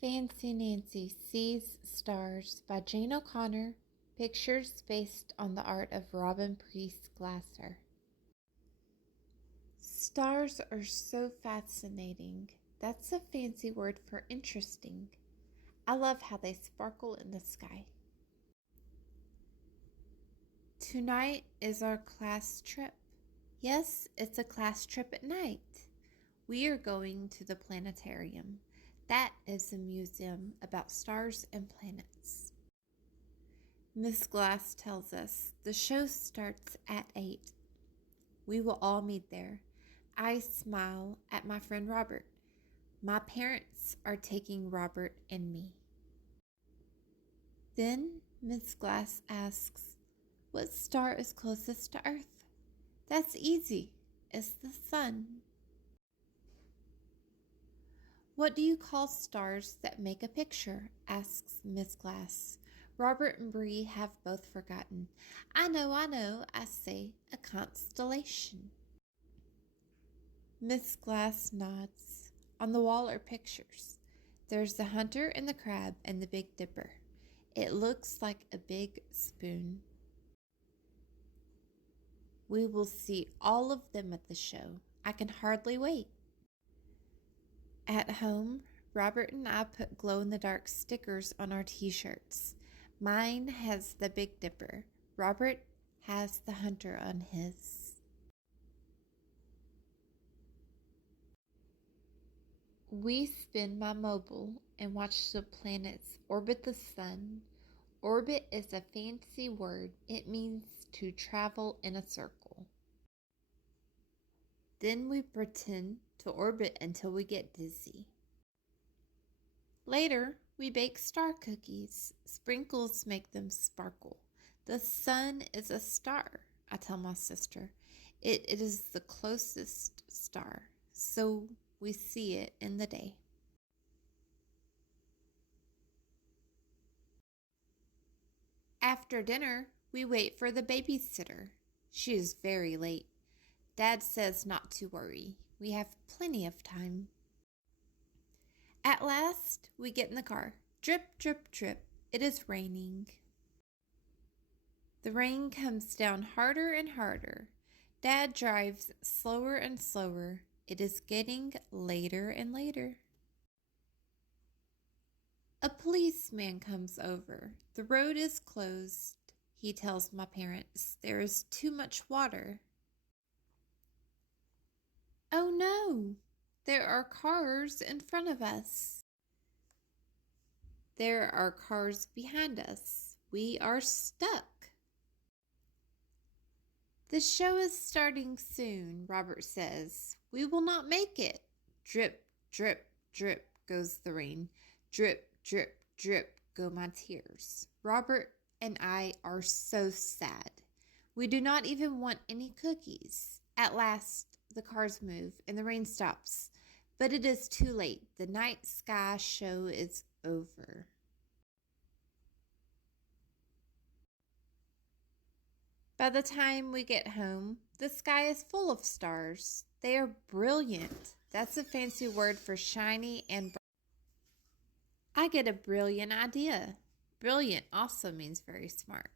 Fancy Nancy Sees Stars by Jane O'Connor. Pictures based on the art of Robin Priest Glasser. Stars are so fascinating. That's a fancy word for interesting. I love how they sparkle in the sky. Tonight is our class trip. Yes, it's a class trip at night. We are going to the planetarium. That is a museum about stars and planets. Miss Glass tells us the show starts at 8. We will all meet there. I smile at my friend Robert. My parents are taking Robert and me. Then Miss Glass asks, what star is closest to Earth? That's easy. It's the sun. What do you call stars that make a picture? Asks Miss Glass. Robert and Bree have both forgotten. I know, I say a constellation. Miss Glass nods. On the wall are pictures. There's the hunter and the crab and the Big Dipper. It looks like a big spoon. We will see all of them at the show. I can hardly wait. At home, Robert and I put glow-in-the-dark stickers on our t-shirts. Mine has the Big Dipper. Robert has the hunter on his. We spin my mobile and watch the planets orbit the sun. Orbit is a fancy word. It means to travel in a circle. Then we pretend to orbit until we get dizzy. Later, we bake star cookies. Sprinkles make them sparkle. The sun is a star, I tell my sister. It is the closest star, so we see it in the day. After dinner, we wait for the babysitter. She is very late. Dad says not to worry. We have plenty of time. At last, we get in the car. Drip, drip, drip. It is raining. The rain comes down harder and harder. Dad drives slower and slower. It is getting later and later. A policeman comes over. The road is closed. He tells my parents there is too much water. Oh no, there are cars in front of us. There are cars behind us. We are stuck. The show is starting soon, Robert says. We will not make it. Drip, drip, drip goes the rain. Drip, drip, drip go my tears. Robert and I are so sad. We do not even want any cookies. At last, the cars move and the rain stops. But it is too late. The night sky show is over. By the time we get home, the sky is full of stars. They are brilliant. That's a fancy word for shiny and bright. I get a brilliant idea. Brilliant also means very smart.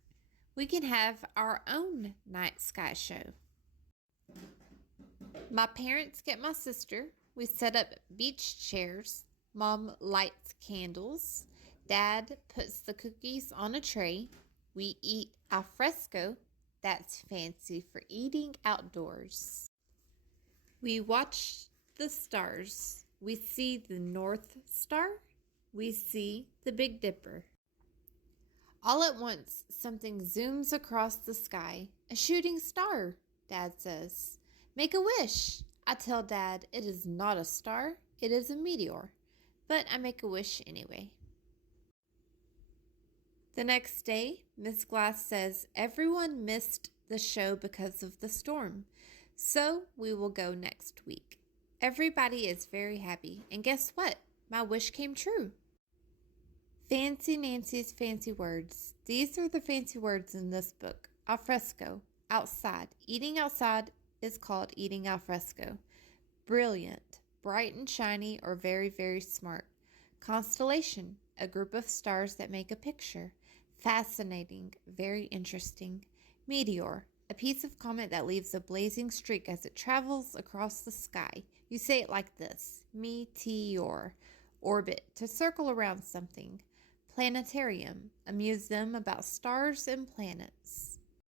We can have our own night sky show. My parents get my sister. We set up beach chairs. Mom lights candles. Dad puts the cookies on a tray. We eat al fresco. That's fancy for eating outdoors. We watch the stars. We see the North Star. We see the Big Dipper. All at once, something zooms across the sky. A shooting star, Dad says. Make a wish. I tell Dad it is not a star. It is a meteor. But I make a wish anyway. The next day, Miss Glass says everyone missed the show because of the storm. So we will go next week. Everybody is very happy. And guess what? My wish came true. Fancy Nancy's fancy words. These are the fancy words in this book. Al fresco, outside. Eating outside is called eating al fresco. Brilliant, bright and shiny, or very, very smart. Constellation, a group of stars that make a picture. Fascinating, very interesting. Meteor, a piece of comet that leaves a blazing streak as it travels across the sky. You say it like this: meteor. Orbit, to circle around something. Planetarium, a museum about stars and planets.